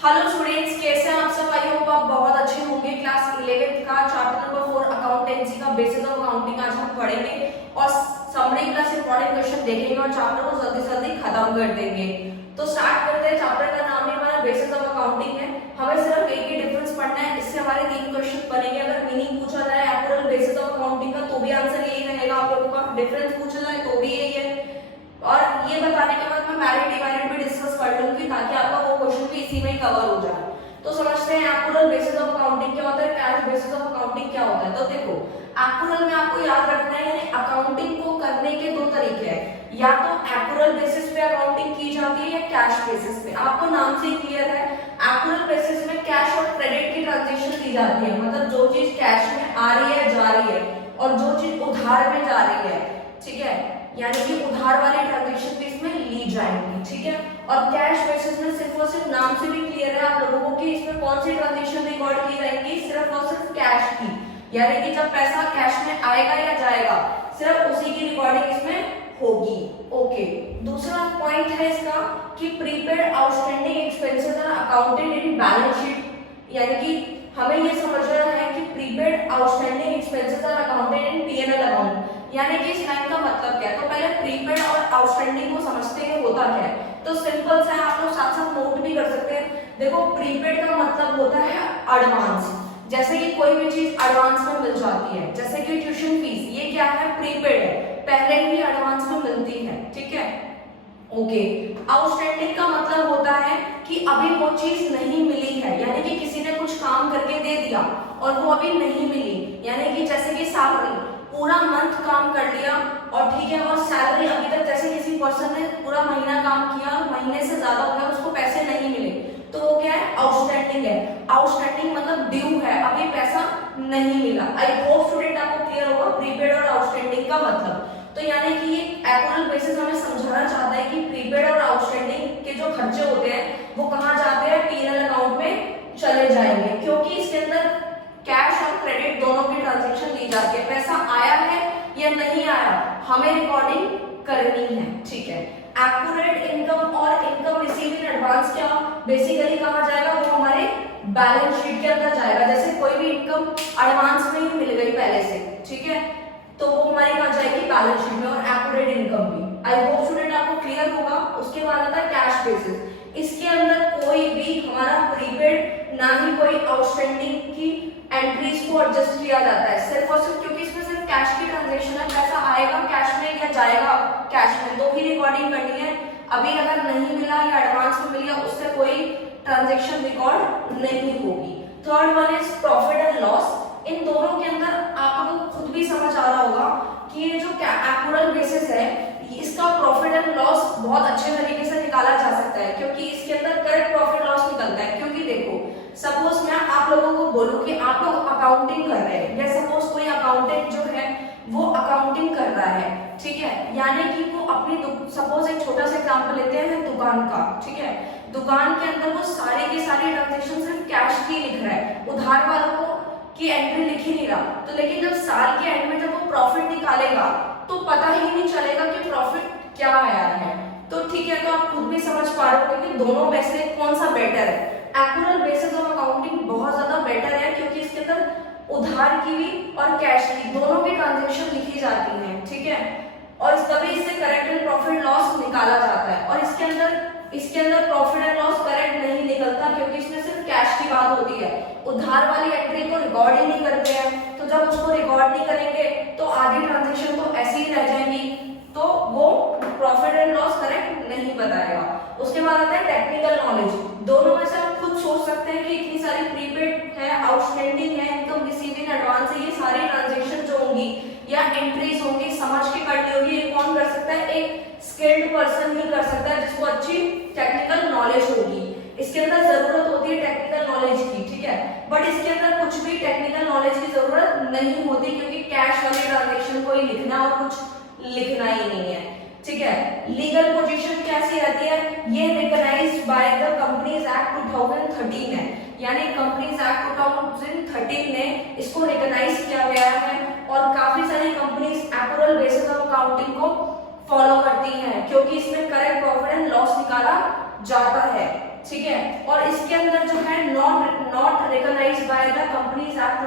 Hello students, कैसे हैं आप सब। आई होप आप बहुत अच्छे होंगे। क्लास 11th का चैप्टर नंबर 4 अकाउंटेंसी का बेसिस ऑफ अकाउंटिंग आज हम पढ़ेंगे और समरी प्लस इंपॉर्टेंट क्वेश्चन देखेंगे और चैप्टर को जल्दी जल्दी खत्म कर देंगे। तो स्टार्ट करते हैं। चैप्टर का नाम ही हमारा बेसिस ऑफ अकाउंटिंग है। हमें सिर्फ एक ही डिफरेंस पढ़ना है। इससे हमारे 3 क्वेश्चन बनेंगे। अगर मीनिंग पूछा जाए एक्चुअल बेसिस ऑफ अकाउंटिंग का तो भी आंसर यही रहेगा आप लोगों का। डिफरेंस पूछा जाए तो भी यही है। और ये बताने के बाद मैं मैरिट डिवाइडेड भी डिस्कस कर लूंगी ताकि आपका वो क्वेश्चन भी इसी में कवर हो जाए। तो समझते हैं एक्चुअल बेसिस ऑफ अकाउंटिंग क्या होता है, कैश बेसिस ऑफ अकाउंटिंग क्या होता है। तो देखो, एक्चुअल में आपको याद रखना है, यानी अकाउंटिंग को करने के 2 तरीके हैं। या तो एक्चुअल बेसिस पे अकाउंटिंग की जाती है या कैश बेसिस पे। आपको नाम से ही क्लियर है, एक्चुअल बेसिस में कैश और क्रेडिट की ट्रांजैक्शन की जाती है। मतलब जो चीज कैश में आ रही है, जा रही है, और जो चीज उधार में जा रही है, ठीक है, यानी कि उधार वाली ट्रांजैक्शन भी इसमें ली जाएंगी। ठीक है, और कैश बेसिस में सिर्फ और सिर्फ नाम से भी क्लियर है आप लोगों को कि इसमें कौन सी ट्रांजैक्शन रिकॉर्ड की जाएंगी, सिर्फ और सिर्फ कैश की। यानी कि जब पैसा कैश में आएगा या जाएगा, सिर्फ उसी की रिकॉर्डिंग इसमें होगी। ओके, दूसरा पॉइंट है इसका कि prepaid outstanding expenses are accounted in balance sheet. यानी कि हमें ये समझना है कि prepaid outstanding expenses are accounted in PNL account. यानी कि इस लाइन का मतलब क्या है। तो पहले प्रीपेड और आउटस्टैंडिंग को समझते हैं होता क्या है। तो सिंपल सा है, आप लोग साथ साथ नोट भी कर सकते हैं। देखो, प्रीपेड का मतलब होता है एडवांस। जैसे कि कोई भी चीज एडवांस में मिल जाती है, जैसे कि ट्यूशन फीस, ये क्या है, प्रीपेड है, पहले ही एडवांस में मिलती है। ठीक है, ओके। आउटस्टैंडिंग का मतलब होता है कि अभी वो चीज नहीं मिली है, यानी कि किसी ने कुछ काम करके दे दिया और वो अभी नहीं मिली। यानी कि जैसे कि सैलरी, पूरा मंथ काम कर लिया और ठीक है, और सैलरी अभी तक, जैसे किसी पर्सन ने पूरा महीना काम किया, महीने से ज्यादा हो गया, उसको पैसे नहीं मिले, तो वो क्या है, आउटस्टैंडिंग है। आउटस्टैंडिंग मतलब ड्यू है, अभी पैसा नहीं मिला। आई होप स्टूडेंट आपको क्लियर होगा प्रीपेड और आउटस्टैंडिंग का मतलब। तो यानी कि ये एक्चुअल बेसिस हमें समझाना चाहता है कि प्रीपेड और आउटस्टैंडिंग के जो खर्चे होते हैं वो कहाँ जाते हैं, पीएनएल अकाउंट में चले जाएंगे, क्योंकि इसके अंदर कैश और क्रेडिट दोनों की ट्रांजैक्शन ली जाती है। पैसा आया है या नहीं आया, हमें रिकॉर्डिंग करनी है। ठीक है, एक्यूरेट इनकम और इनकम रिसीव इन एडवांस क्या बेसिकली कहा जाएगा, वो हमारे बैलेंस शीट के अंदर जाएगा। जैसे कोई भी इनकम एडवांस में ही मिल गई पहले से, ठीक है, तो वो हमारी कहाँ जाएगी, बैलेंस शीट में। और एक्यूरेट इनकम भी आई होप स्टूडेंट आपको क्लियर होगा। उसके बाद आता है कैश बेसिस। इसके अंदर कोई भी हमारा प्रीपेड ना ही कोई आउटस्टैंडिंग की एंट्रीज को एडजस्ट किया जाता है, सिर्फ और सिर्फ क्योंकि इसमें सिर्फ कैश की ट्रांजैक्शन है। पैसा आएगा कैश में या जाएगा कैश में, तो ही रिकॉर्डिंग करनी है। अभी अगर नहीं मिला या एडवांस में मिल गया, उससे कोई ट्रांजैक्शन रिकॉर्ड नहीं होगी। Third one is profit and loss. इन दोनों के अंदर आपको खुद भी समझ आ रहा होगा कि ये जो एक्चुअल बेसिस है, इसका प्रॉफिट एंड लॉस बहुत अच्छे तरीके से निकाला जा सकता है, क्योंकि इसके अंदर करेक्ट प्रॉफिट लॉस निकलता है। क्योंकि देखो, सपोज मैं आप लोगों को बोलूं कि आप लोग अकाउंटिंग कर रहे हैं, या सपोज कोई अकाउंटेंट जो है वो अकाउंटिंग कर रहा है, ठीक है, यानी कि वो अपनी सपोज एक छोटा सा एग्जांपल लेते हैं दुकान का, ठीक है, दुकान के अंदर वो सारी की सारी ट्रांजैक्शन सिर्फ कैश की लिख रहा है, उधार वालों को की एंट्री लिख ही नहीं रहा। तो लेकिन जब साल के एंड में जब वो प्रॉफिट निकालेगा तो पता ही नहीं चलेगा कि प्रॉफिट क्या आया है। तो ठीक है, तो आप खुद भी समझ पा रहे हो कि दोनों में से कौन सा बेटर है। एक्चुअल बेसिस ऑफ अकाउंटिंग बहुत ज्यादा बेटर है, क्योंकि इसके अंदर उधार की भी और कैश की दोनों की ट्रांजैक्शन लिखी जाती है, ठीक है, और तभी इससे करेक्ट एंड प्रॉफिट लॉस निकाला जाता है। और इसके अंदर प्रॉफिट एंड लॉस करेक्ट नहीं निकलता, क्योंकि इसमें सिर्फ कैश की बात होती है। उधार वाली एंट्री को रिकॉर्ड ही नहीं करते हैं, तो जब उसको रिकॉर्ड नहीं करेंगे तो आधी ट्रांजैक्शन तो ऐसी ही रह जाएंगी, तो वो प्रॉफिट एंड लॉस करेक्ट नहीं बताएगा। उसके बाद आता है टेक्निकल नॉलेज। दोनों में से हम खुद सोच सकते हैं कि इतनी सारी प्रीपेड है, आउटस्टैंडिंग है, इनकम रिसीव इन एडवांस है, ये सारी ट्रांजैक्शन जो होंगी या एंट्रीज होंगी समझ के करनी होगी। ये कौन कर सकता है, एक स्किल्ड पर्सन ही कर सकता है, जिसको अच्छी टेक्निकल नॉलेज होगी। इसके अंदर जरूरत होती है टेक्निकल नॉलेज की, ठीक है, बट इसके अंदर कुछ भी टेक्निकल नॉलेज की जरूरत नहीं होती, क्योंकि कैश वाली ट्रांजैक्शन को ही लिखना और कुछ लिखना ही नहीं है, ठीक है। लीगल पोजीशन कैसी रहती है, ये recognised by the companies act 2013 है, यानी कंपनीज एक्ट 2013 ने इसको रिकॉग्नाइज किया गया है, और काफी सारी companies actual basis of accounting को फॉलो करती हैं, क्योंकि इसमें करेक्ट प्रॉफिट एंड लॉस निकाला जाता है। ठीक है। और इसके अंदर जो है not recognised by the companies act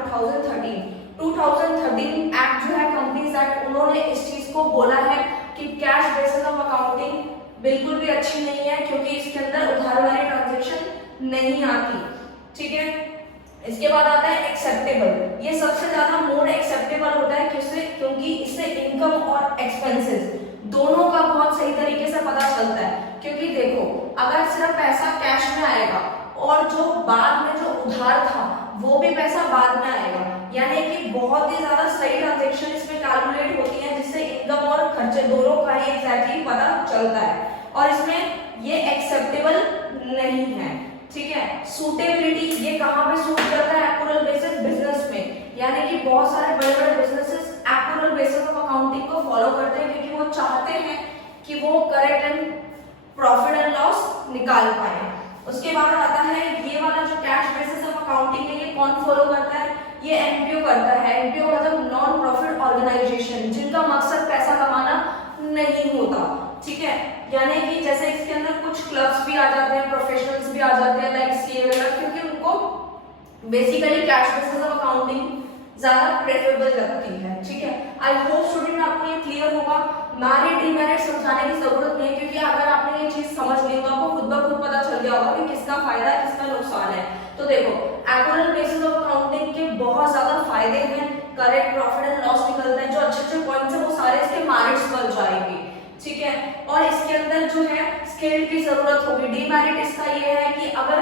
2013 act जो है कंपनीज एक्ट, उन्होंने इस चीज को बोला है कि कैश बेसिस ऑफ अकाउंटिंग बिल्कुल भी अच्छी नहीं है, क्योंकि इसके अंदर उधार वाली ट्रांजेक्शन नहीं आती, ठीक है। इसके बाद आता है एक्सेप्टेबल। ये सबसे ज्यादा मोड एक्सेप्टेबल होता है, क्योंकि इससे इनकम और एक्सपेंसेस दोनों का बहुत सही तरीके से पता चलता है। क्योंकि देखो, अगर सिर्फ पैसा कैश में आएगा और जो बाद में जो उधार था वो भी पैसा बाद में आएगा, यानी कि बहुत ही ज्यादा सही ट्रांजेक्शन इसमें कैलकुलेट होती है, जिससे इनकम और खर्चे दोनों का ही एग्जैक्टली पता चलता है। और इसमें ये एक्सेप्टेबल नहीं है, ठीक है। सूटेबिलिटी, ये कहां पे सूट करता है? एक्चुअल बेसिस बिजनेस में, यानी कि बहुत सारे बड़े बड़े businesses actual basis of accounting को फॉलो करते हैं, क्योंकि वो चाहते हैं कि वो correct and profit and loss निकाल पाए। उसके बाद आता है ये वाला जो कैश बेसिस ऑफ अकाउंटिंग है, ये कौन फॉलो करता है? ये एनपीओ करता है। एनपीओ मतलब नॉन प्रॉफिट ऑर्गेनाइजेशन, जिनका मकसद पैसा कमाना नहीं होता, ठीक है। यानी कि जैसे इसके अंदर कुछ क्लब्स भी आ जाते हैं, प्रोफेशनल्स भी आ जाते हैं लाइक सीए वगैरह, क्योंकि उनको basically cash basis of accounting ज्यादा प्रेफरेबल लगती है, ठीक है। आई होप स्टूडेंट आपको ये क्लियर होगा। मैरिट डीमेरिट समझाने की जरूरत नहीं है, क्योंकि अगर आपने ये चीज समझ ली तो आपको खुद ब खुद पता चल गया होगा कि किसका फायदा है किसका नुकसान है। तो देखो, एक्चुअल बेसिस ऑफ अकाउंटिंग के बहुत ज्यादा फायदे हैं, करेक्ट प्रॉफिट एंड लॉस निकलता है, जो अच्छे अच्छे पॉइंट्स है वो सारे इसके मेरिट्स बन जाएंगे, ठीक है। और इसके अंदर जो है स्किल की जरूरत होगी। डीमेरिट इसका ये है कि अगर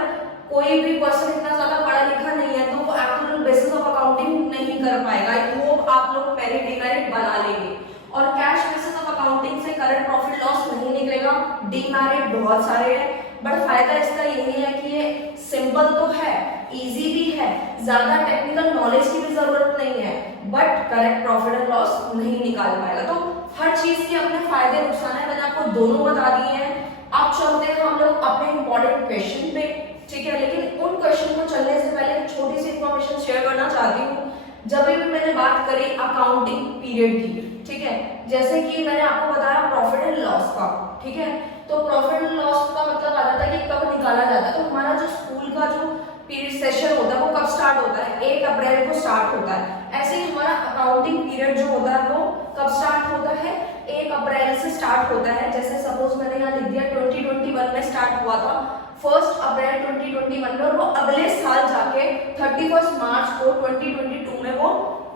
कोई भी पर्सन इतना ज्यादा पढ़ा लिखा नहीं है तो वो एक्चुअल बेसिस ऑफ अकाउंटिंग नहीं कर पाएगा। आई होप आप लोग मेरिट डीमेरिट बना लेंगे। और कैश बेसिस ऑफ अकाउंटिंग से करंट प्रॉफिट लॉस नहीं निकलेगा। डीमेरिट बहुत सारे हैं, बट फायदा इसका यही है कि ये सिंपल तो है, इजी भी है, ज्यादा टेक्निकल नॉलेज की भी जरूरत नहीं है, but correct profit and loss नहीं निकाल पाएगा। तो हर चीज के अपने फायदे नुकसान है, मैंने आपको दोनों बता दिए हैं। अब चलते हैं हम लोग अपने इंपॉर्टेंट क्वेश्चन पे, ठीक है। लेकिन उन क्वेश्चन को चलने से पहले एक छोटी सी इंफॉर्मेशन शेयर करना चाहती हूँ। जब भी मैंने बात करी अकाउंटिंग पीरियड की, ठीक है, जैसे कि मैंने आपको बताया प्रॉफिट एंड लॉस का, ठीक है। तो प्रॉफिट एंड लॉस का मतलब आ जाता है कि कब निकाला जाता है। तो हमारा जो स्कूल का जो पीरियड सेशन होता है वो कब स्टार्ट होता है? 1 अप्रैल को स्टार्ट होता है। ऐसे ही हमारा अकाउंटिंग पीरियड जो होता है वो कब स्टार्ट होता है? 1 अप्रैल से स्टार्ट होता है। जैसे सपोज मैंने यहाँ लिख दिया 2021 में स्टार्ट हुआ था, 1 अप्रैल 2021 में, और वो अगले साल जाके 31 मार्च को 2022 में वो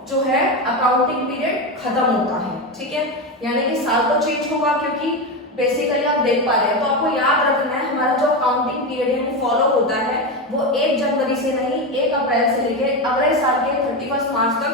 जो है अकाउंटिंग पीरियड खत्म होता है, ठीक है। यानी कि साल तो चेंज होगा, क्योंकि बेसिकली आप देख पा रहे हैं। तो आपको याद रखना है हमारा जो अकाउंटिंग पीरियड है फॉलो होता है वो 1 जनवरी से नहीं 1 अप्रैल से लेकर अगले साल के 31 मार्च तक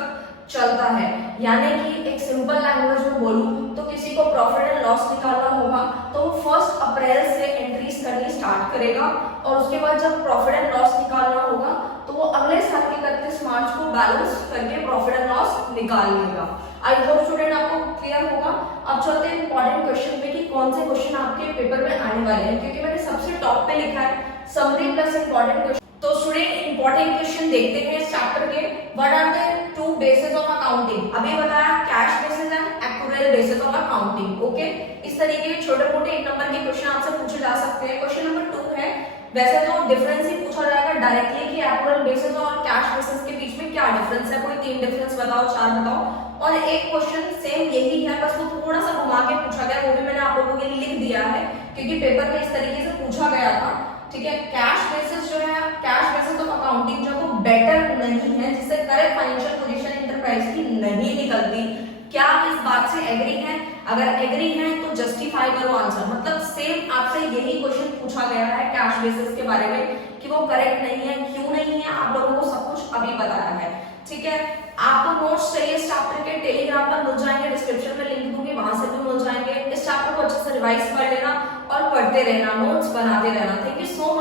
चलता है। यानी कि एक सिंपल लैंग्वेज में बोलूं तो किसी को प्रॉफिट एंड लॉस निकालना होगा तो वो 1 अप्रैल से एंट्रीज करनी स्टार्ट करेगा, और उसके बाद जब प्रॉफिट एंड लॉस निकालना होगा तो वो अगले साल के 31 मार्च को बैलेंस करके प्रॉफिट एंड लॉस निकाल लेगा। आई होप स्टूडेंट आपको क्लियर होगा। अब चलते हैं इंपॉर्टेंट क्वेश्चन पे कि कौन से क्वेश्चन आपके पेपर में आने वाले हैं, क्योंकि मैंने सबसे टॉप पे लिखा है समरी प्लस इंपॉर्टेंट क्वेश्चन। तो स्टूडेंट इंपॉर्टेंट क्वेश्चन देखते हैं इस चैप्टर के। What are the 2 basis of accounting? अभी बताया cash basis and actual basis of accounting, okay. इस तरीके के छोटे मोटे 1 नंबर के क्वेश्चन आपसे पूछे जा सकते हैं। क्वेश्चन नंबर 2 है, वैसे तो डिफरेंस ही पूछा जाएगा डायरेक्टली कि एक्चुअल बेसिस और कैश बेसिस के बीच में क्या डिफरेंस है, कोई 3 डिफरेंस बताओ, 4 बताओ। और एक क्वेश्चन सेम यही है, बस वो थोड़ा सा घुमा के पूछा गया, वो भी मैंने आप लोगों के लिए लिख दिया है क्योंकि पेपर में इस तरीके से पूछा गया था, ठीक है। कैश बेसिस जो है, कैश बेसिस ऑफ अकाउंटिंग जो वो बेटर नहीं है, जिससे करेक्ट फाइनेंशियल पोजीशन इंटरप्राइज की नहीं निकलती। क्या आप इस बात से एग्री हैं? अगर एग्री हैं तो जस्टिफाई करो आंसर। मतलब सेम आपसे यही क्वेश्चन पूछा गया है कैश बेसिस के बारे में कि वो करेक्ट नहीं है, क्यों नहीं है, आप लोगों को सब कुछ अभी बताया है, ठीक है। आपको नोट्स चाहिए इस चैप्टर के, टेलीग्राम पर मिल जाएंगे, डिस्क्रिप्शन में लिंक दूंगी, वहां से भी मिल जाएंगे। इस चैप्टर को अच्छे से रिवाइज कर लेना और पढ़ते रहना, नोट्स बनाते रहना। Thank you so much.